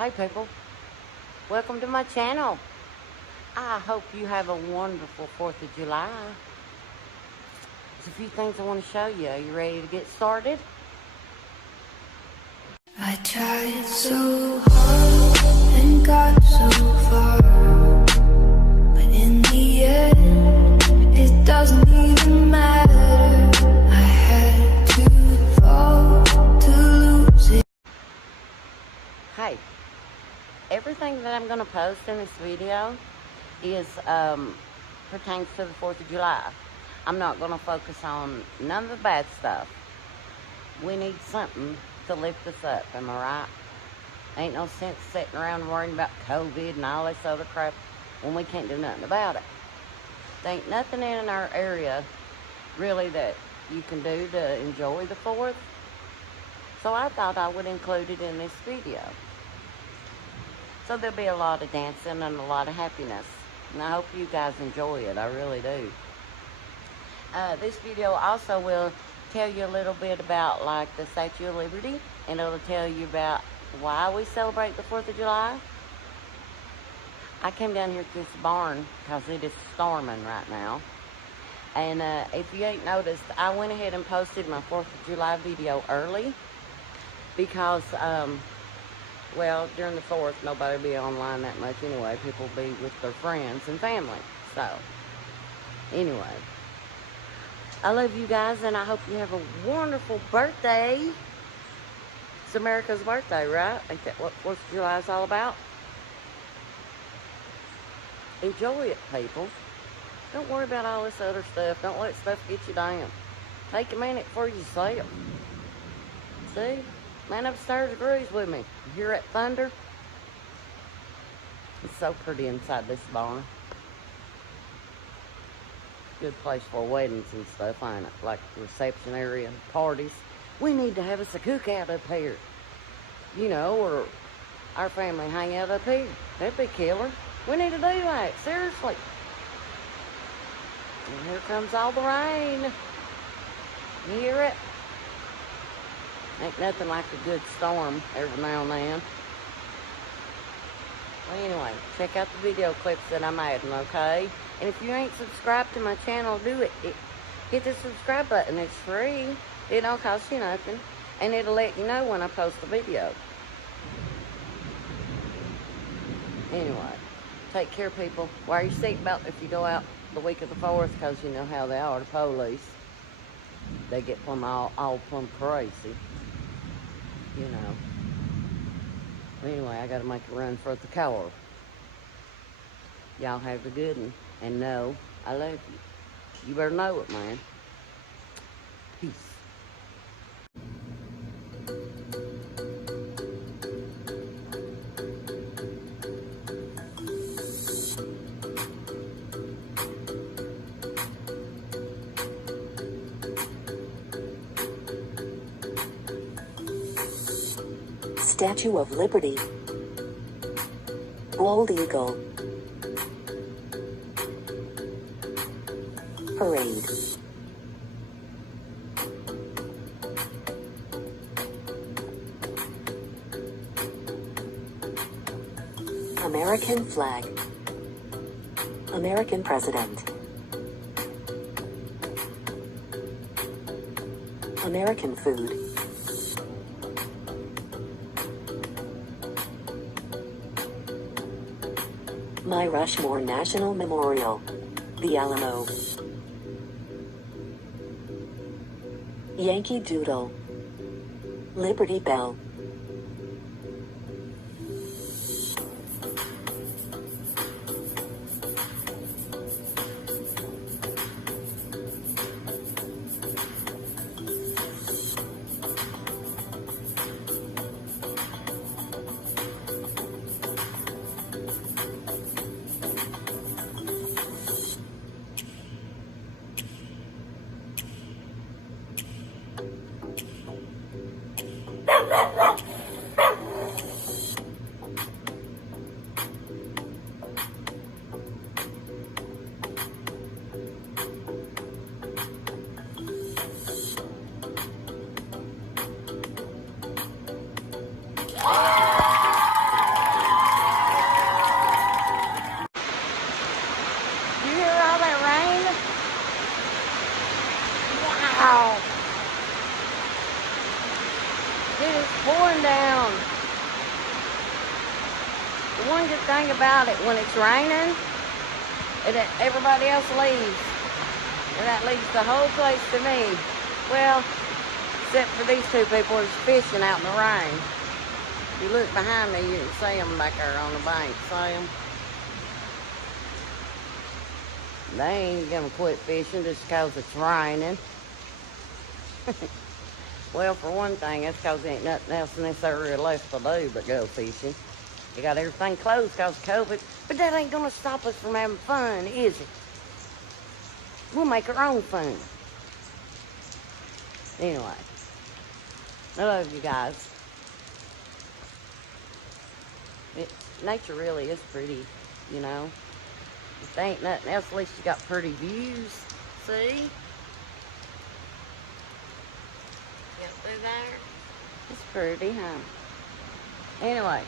Hi people, welcome to my channel. I hope you have a wonderful 4th of July. There's a few things I want to show you. Are you ready to get started? I tried so hard and got so far, but in the end, it doesn't even matter. I had to fall to lose it. Hey, everything that I'm going to post in this video is pertains to the 4th of July. I'm not going to focus on none of the bad stuff. We need something to lift us up, am I right? Ain't no sense sitting around worrying about COVID and all this other crap when we can't do nothing about it. There ain't nothing in our area really that you can do to enjoy the 4th. So I thought I would include it in this video. So there'll be a lot of dancing and a lot of happiness. And I hope you guys enjoy it. I really do. This video also will tell you a little bit about like the Statue of Liberty, and it'll tell you about why we celebrate the 4th of July. I came down here to this barn because it is storming right now. And if you ain't noticed, I went ahead and posted my 4th of July video early because, well, during the 4th, nobody will be online that much anyway. People will be with their friends and family. So, anyway. I love you guys, and I hope you have a wonderful birthday. It's America's birthday, right? Ain't that what 4th of July is all about? Enjoy it, people. Don't worry about all this other stuff. Don't let stuff get you down. Take a minute for yourself. See? Man upstairs agrees with me. You hear that thunder? It's so pretty inside this barn. Good place for weddings and stuff, ain't it? Like reception area, parties. We need to have us a cookout up here. You know, or our family hang out up here. That'd be killer. We need to do that, seriously. And here comes all the rain. You hear it? Ain't nothing like a good storm every now and then. Well, anyway, check out the video clips that I'm adding, okay? And if you ain't subscribed to my channel, do it. Hit the subscribe button. It's free. It don't cost you nothing. And it'll let you know when I post a video. Anyway, take care, people. Wear your seatbelt if you go out the week of the 4th, because you know how they are, the police. They get plumb all plumb crazy. You know. Anyway, I gotta make a run for the car. Y'all have a good one. And know I love you. You better know it, man. Peace. Statue of Liberty. Bald Eagle. Parade. American flag. American president. American food. My Rushmore National Memorial. The Alamo. Yankee Doodle. Liberty Bell. pouring down. The one good thing about it, when it's raining, everybody else leaves. And that leaves the whole place to me. Well, except for these two people who's fishing out in the rain. If you look behind me, you can see them back there on the bank. See them? They ain't gonna quit fishing just because it's raining. Well, for one thing, that's because there ain't nothing else in this area left to do but go fishing. You got everything closed because of COVID, but that ain't gonna stop us from having fun, is it? We'll make our own fun. Anyway, I love you guys. Nature really is pretty, you know. If there ain't nothing else, at least you got pretty views. See? Get through there? It's pretty, huh? Anyway,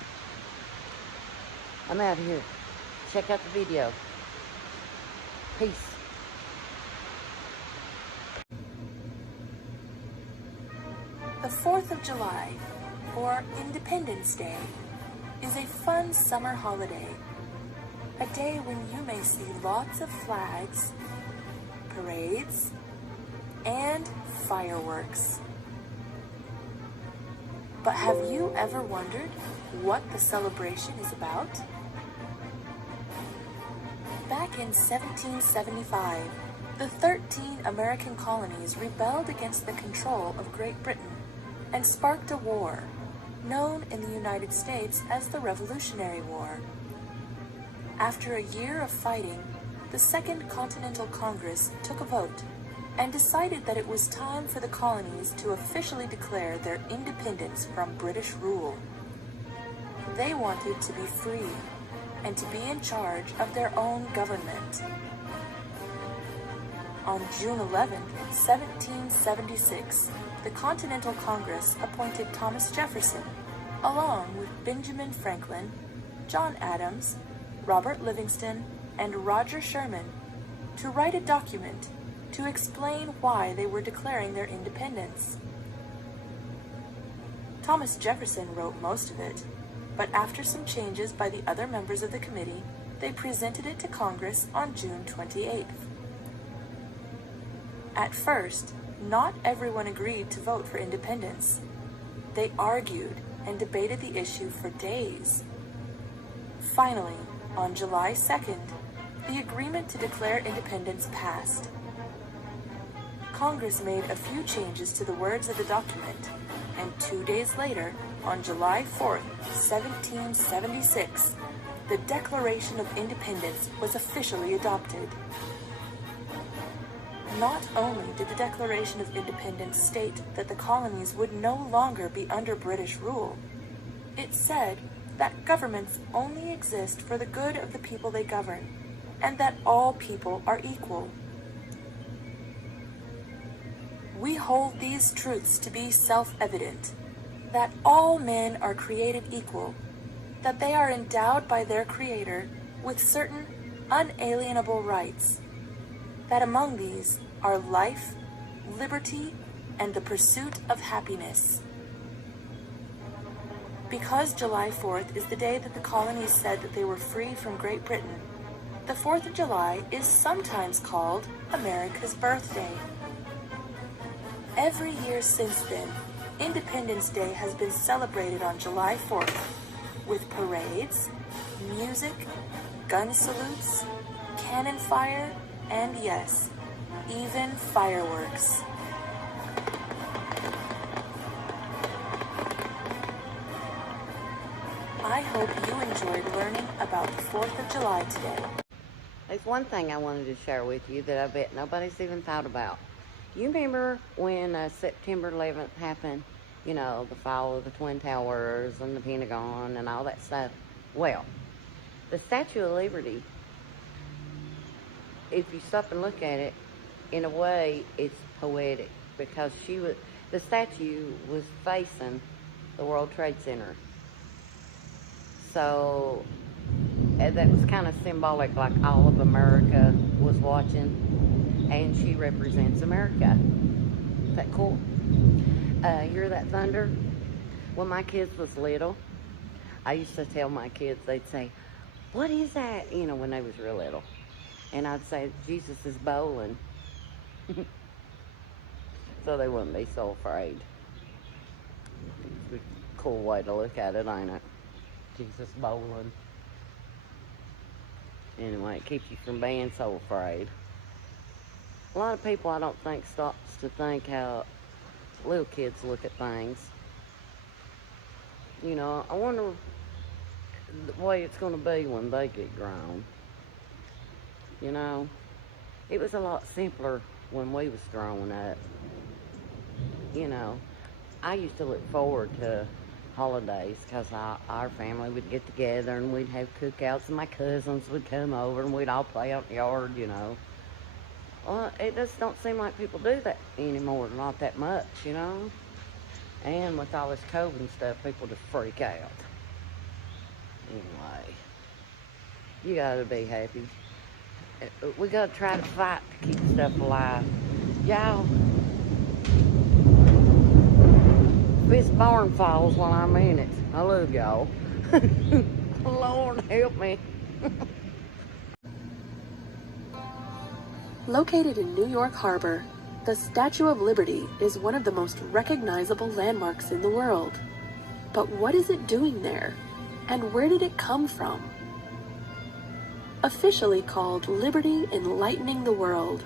I'm out of here. Check out the video. Peace. The 4th of July, or Independence Day, is a fun summer holiday. A day when you may see lots of flags, parades, and fireworks. But have you ever wondered what the celebration is about? Back in 1775, the 13 American colonies rebelled against the control of Great Britain and sparked a war, known in the United States as the Revolutionary War. After a year of fighting, the Second Continental Congress took a vote and decided that it was time for the colonies to officially declare their independence from British rule. They wanted to be free and to be in charge of their own government. On June 11, 1776, the Continental Congress appointed Thomas Jefferson, along with Benjamin Franklin, John Adams, Robert Livingston, and Roger Sherman, to write a document to explain why they were declaring their independence. Thomas Jefferson wrote most of it, but after some changes by the other members of the committee, they presented it to Congress on June 28th. At first, not everyone agreed to vote for independence. They argued and debated the issue for days. Finally, on July 2nd, the agreement to declare independence passed. Congress made a few changes to the words of the document, and 2 days later, on July 4th, 1776, the Declaration of Independence was officially adopted. Not only did the Declaration of Independence state that the colonies would no longer be under British rule, it said that governments only exist for the good of the people they govern, and that all people are equal. We hold these truths to be self-evident, that all men are created equal, that they are endowed by their Creator with certain unalienable rights, that among these are life, liberty, and the pursuit of happiness. Because July 4th is the day that the colonies said that they were free from Great Britain, the 4th of July is sometimes called America's birthday. Every year since then, Independence Day has been celebrated on July 4th with parades, music, gun salutes, cannon fire, and yes, even fireworks. I hope you enjoyed learning about the 4th of July today. There's one thing I wanted to share with you that I bet nobody's even thought about. You remember when September 11th happened? You know, the fall of the Twin Towers and the Pentagon and all that stuff. Well, the Statue of Liberty, if you stop and look at it, in a way, it's poetic because the statue was facing the World Trade Center. So that was kind of symbolic, like all of America was watching, and she represents America. Is that cool? Hear that thunder? When my kids was little, I used to tell my kids, they'd say, "What is that?" You know, when they was real little. And I'd say, "Jesus is bowling." So they wouldn't be so afraid. It's a cool way to look at it, ain't it? Jesus bowling. Anyway, it keeps you from being so afraid. A lot of people, I don't think, stops to think how little kids look at things. You know, I wonder the way it's going to be when they get grown. You know, it was a lot simpler when we was growing up. You know, I used to look forward to holidays because our family would get together and we'd have cookouts and my cousins would come over and we'd all play out in the yard, you know. Well, it just don't seem like people do that anymore, not that much, you know. And with all this COVID and stuff, people just freak out. Anyway, you gotta be happy. We gotta try to fight to keep stuff alive. Y'all, if this barn falls while I'm in it, I love y'all. Lord help me. Located in New York Harbor, the Statue of Liberty is one of the most recognizable landmarks in the world. But what is it doing there? And where did it come from? Officially called Liberty Enlightening the World,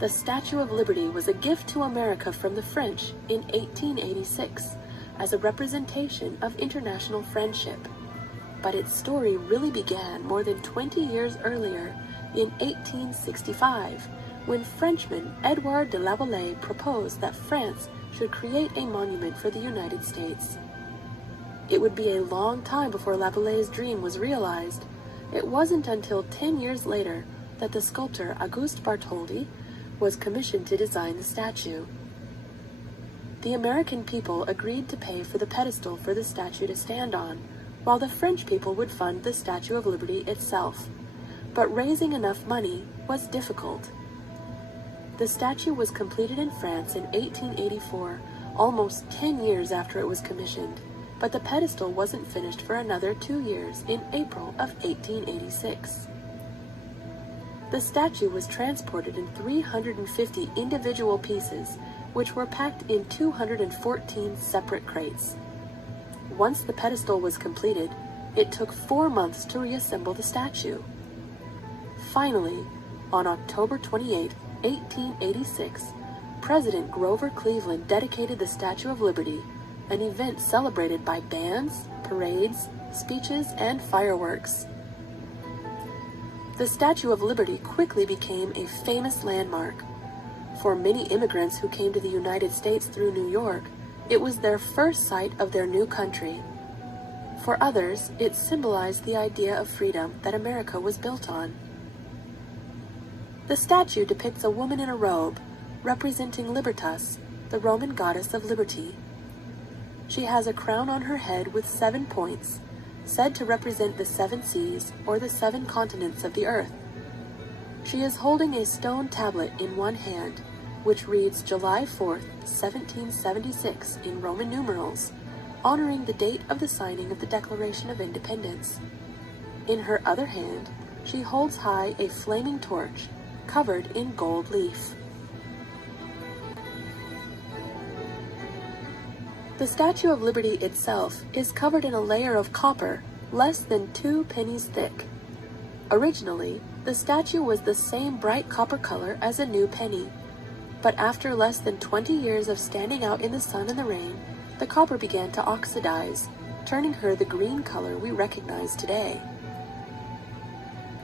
the Statue of Liberty was a gift to America from the French in 1886 as a representation of international friendship. But its story really began more than 20 years earlier in 1865, when Frenchman Edouard de Laboulaye proposed that France should create a monument for the United States. It would be a long time before Laboulaye's dream was realized. It wasn't until 10 years later that the sculptor Auguste Bartholdi was commissioned to design the statue. The American people agreed to pay for the pedestal for the statue to stand on, while the French people would fund the Statue of Liberty itself. But raising enough money was difficult. The statue was completed in France in 1884, almost 10 years after it was commissioned, but the pedestal wasn't finished for another 2 years in April of 1886. The statue was transported in 350 individual pieces, which were packed in 214 separate crates. Once the pedestal was completed, it took 4 months to reassemble the statue. Finally, on October 28, 1886, President Grover Cleveland dedicated the Statue of Liberty, an event celebrated by bands, parades, speeches, and fireworks. The Statue of Liberty quickly became a famous landmark. For many immigrants who came to the United States through New York, it was their first sight of their new country. For others, it symbolized the idea of freedom that America was built on. The statue depicts a woman in a robe, representing Libertas, the Roman goddess of liberty. She has a crown on her head with 7 points, said to represent the 7 seas or the 7 continents of the earth. She is holding a stone tablet in one hand, which reads July 4th, 1776 in Roman numerals, honoring the date of the signing of the Declaration of Independence. In her other hand, she holds high a flaming torch, covered in gold leaf. The Statue of Liberty itself is covered in a layer of copper less than 2 pennies thick. Originally, the statue was the same bright copper color as a new penny, but after less than 20 years of standing out in the sun and the rain, the copper began to oxidize, turning her the green color we recognize today.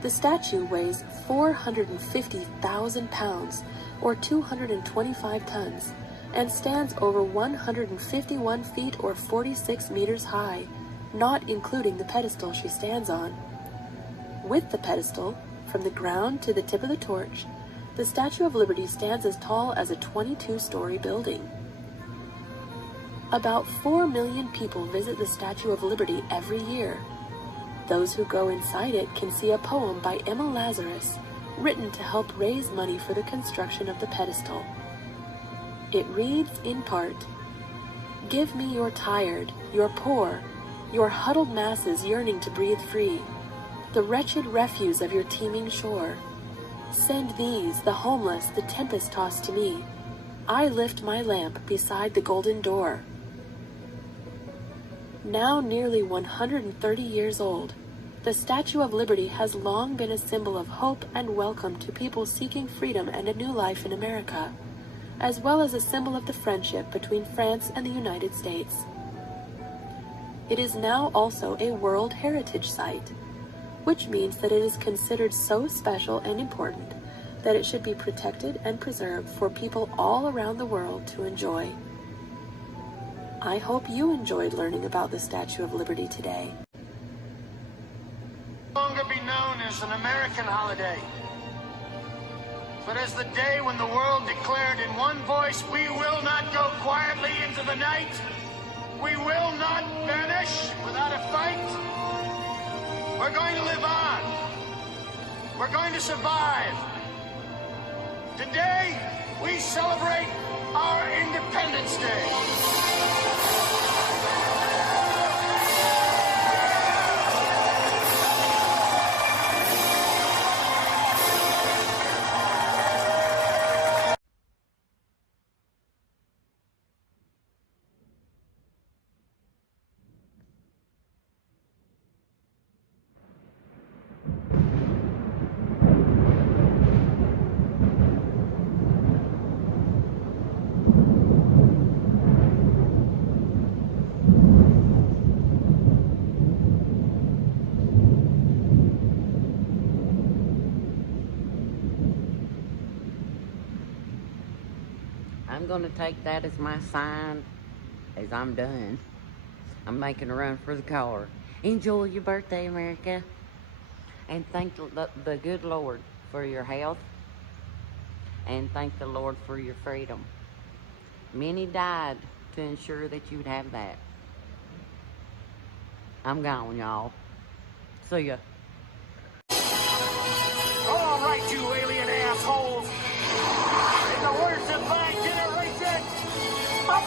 The statue weighs 450,000 pounds, or 225 tons, and stands over 151 feet or 46 meters high, not including the pedestal she stands on. With the pedestal, from the ground to the tip of the torch, the Statue of Liberty stands as tall as a 22-story building. About 4 million people visit the Statue of Liberty every year. Those who go inside it can see a poem by Emma Lazarus, written to help raise money for the construction of the pedestal. It reads in part, Give me your tired, your poor, your huddled masses yearning to breathe free, the wretched refuse of your teeming shore. Send these, the homeless, the tempest-tossed to me. I lift my lamp beside the golden door. Now nearly 130 years old, the Statue of Liberty has long been a symbol of hope and welcome to people seeking freedom and a new life in America, as well as a symbol of the friendship between France and the United States. It is now also a World Heritage Site, which means that it is considered so special and important that it should be protected and preserved for people all around the world to enjoy. I hope you enjoyed learning about the Statue of Liberty today. No longer be known as an American holiday, but as the day when the world declared in one voice, we will not go quietly into the night. We will not vanish without a fight. We're going to live on. We're going to survive. Today, we celebrate our Independence Day. I'm going to take that as my sign as I'm done. I'm making a run for the car. Enjoy your birthday, America. And thank the good Lord for your health. And thank the Lord for your freedom. Many died to ensure that you'd have that. I'm gone, y'all. See ya. All right, you alien assholes. In the words of my generation, up